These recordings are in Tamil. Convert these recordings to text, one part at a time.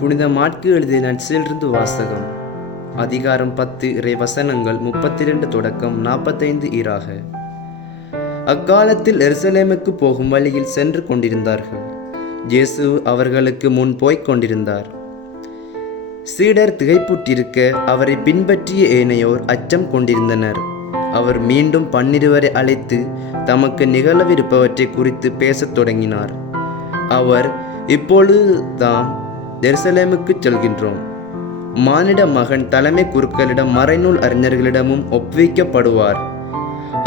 புனித மாற்கு எழுதிய நற்செயலிருந்து வாசகம். அதிகாரம் 10 இறை வசனங்கள் 32 தொடக்கம் 45 ஈறாக. அக்காலத்தில் எருசலேமுக்கு போகும் வழியில் சென்று கொண்டிருந்தார்கள். இயேசு அவர்களுக்கு முன் போய்க் கொண்டிருந்தார். சீடர் திகைப்புற்றிருக்க அவரை பின்பற்றிய ஏனையோர் அச்சம் கொண்டிருந்தனர். அவர் மீண்டும் 12 அழைத்து தமக்கு நிகழவிருப்பவற்றை குறித்து பேசத் தொடங்கினார். அவர், இப்பொழுது தாம் எருசலேமுக்கு செல்கின்றோம். மானிட மகன் தலைமை குருக்களிடம் மறைநூல் அறிஞர்களிடமும் ஒப்புவிக்கப்படுவார்.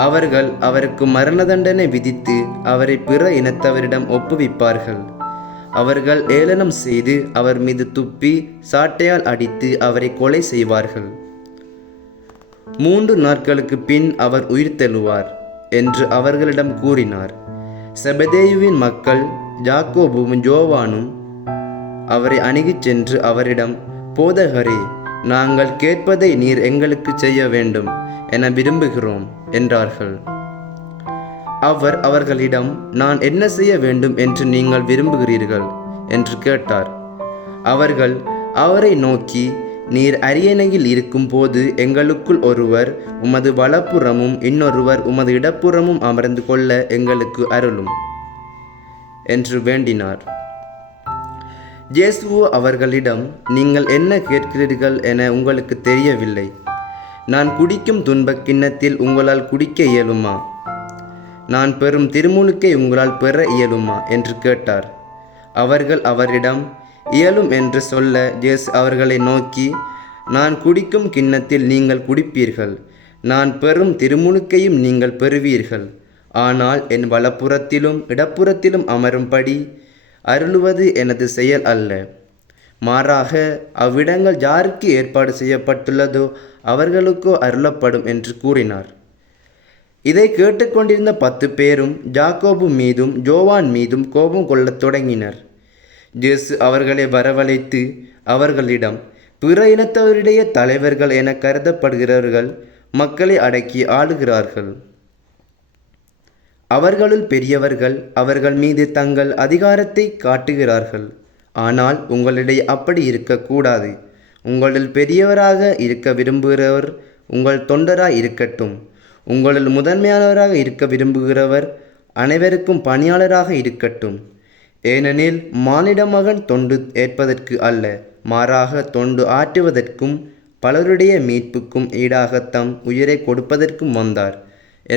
அவர்கள் அவருக்கு மரண தண்டனை விதித்து அவரை பிற இனத்தவரிடம் ஒப்புவிப்பார்கள். அவர்கள் ஏளனம் செய்து அவர் மீது துப்பி சாட்டையால் அடித்து அவரை கொலை செய்வார்கள். 3 நாட்களுக்கு பின் அவர் உயிர்த்தெழுவார் என்று அவர்களிடம் கூறினார். செபதேயுவின் மக்கள் யாக்கோபும் யோவானும் அவரை அணுகிச் சென்று அவரிடம், போதகரே, நாங்கள் கேட்பதை நீர் எங்களுக்கு செய்ய வேண்டும் என விரும்புகிறோம் என்றார்கள். அவர் அவர்களிடம், நான் என்ன செய்ய வேண்டும் என்று நீங்கள் விரும்புகிறீர்கள் என்று கேட்டார். அவர்கள் அவரை நோக்கி, நீர் அரியணையில் இருக்கும் போது எங்களுக்குள் ஒருவர் உமது வலப்புறமும் இன்னொருவர் உமது இடப்புறமும் அமர்ந்து கொள்ள எங்களுக்கு அருளும் என்று வேண்டினார். இயேசு அவர்களிடம், நீங்கள் என்ன கேட்கிறீர்கள் என உங்களுக்கு தெரியவில்லை. நான் குடிக்கும் துன்பக் கிண்ணத்தில் உங்களால் குடிக்க இயலுமா? நான் பெறும் திருமுழுக்கை உங்களால் பெற இயலுமா என்று கேட்டார். அவர்கள் அவரிடம் இயலும் என்று சொல்ல இயேசு அவர்களை நோக்கி, நான் குடிக்கும் கிண்ணத்தில் நீங்கள் குடிப்பீர்கள், நான் பெறும் திருமுழுக்கையும் நீங்கள் பெறுவீர்கள். ஆனால் என் வலப்புறத்திலும் இடப்புறத்திலும் அமரும்படி அருளுவது எனது செயல் அல்ல, மாறாக அவ்விடங்கள் யாருக்கு ஏற்பாடு செய்யப்பட்டுள்ளதோ அவர்களுக்கோ அருளப்படும் என்று கூறினார். இதை கேட்டுக்கொண்டிருந்த 10 பேரும் யாக்கோபு மீதும் யோவான் மீதும் கோபம் கொள்ளத் தொடங்கினர். இயேசு அவர்களை வரவழைத்து அவர்களிடம், பிற இனத்தவருடைய தலைவர்கள் என கருதப்படுகிறவர்கள் மக்களை அடக்கி ஆளுகிறார்கள். அவர்களுள் பெரியவர்கள் அவர்கள் மீது தங்கள் அதிகாரத்தை காட்டுகிறார்கள். ஆனால் உங்களிடையே அப்படி இருக்கக்கூடாது. உங்களில் பெரியவராக இருக்க விரும்புகிறவர் உங்கள் தொண்டராய் இருக்கட்டும். உங்களில் முதன்மையானவராக இருக்க விரும்புகிறவர் அனைவருக்கும் பணியாளராக இருக்கட்டும். ஏனெனில் மானிட மகன் தொண்டு ஏற்பதற்கு அல்ல, மாறாக தொண்டு ஆற்றுவதற்கும் பலருடைய மீட்புக்கும் ஈடாக தம் உயிரை கொடுப்பதற்கும் வந்தார்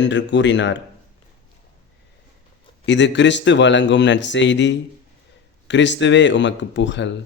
என்று கூறினார். இது கிறிஸ்து வழங்கும் நற்செய்தி. கிறிஸ்துவே உமக்கு புகழ்.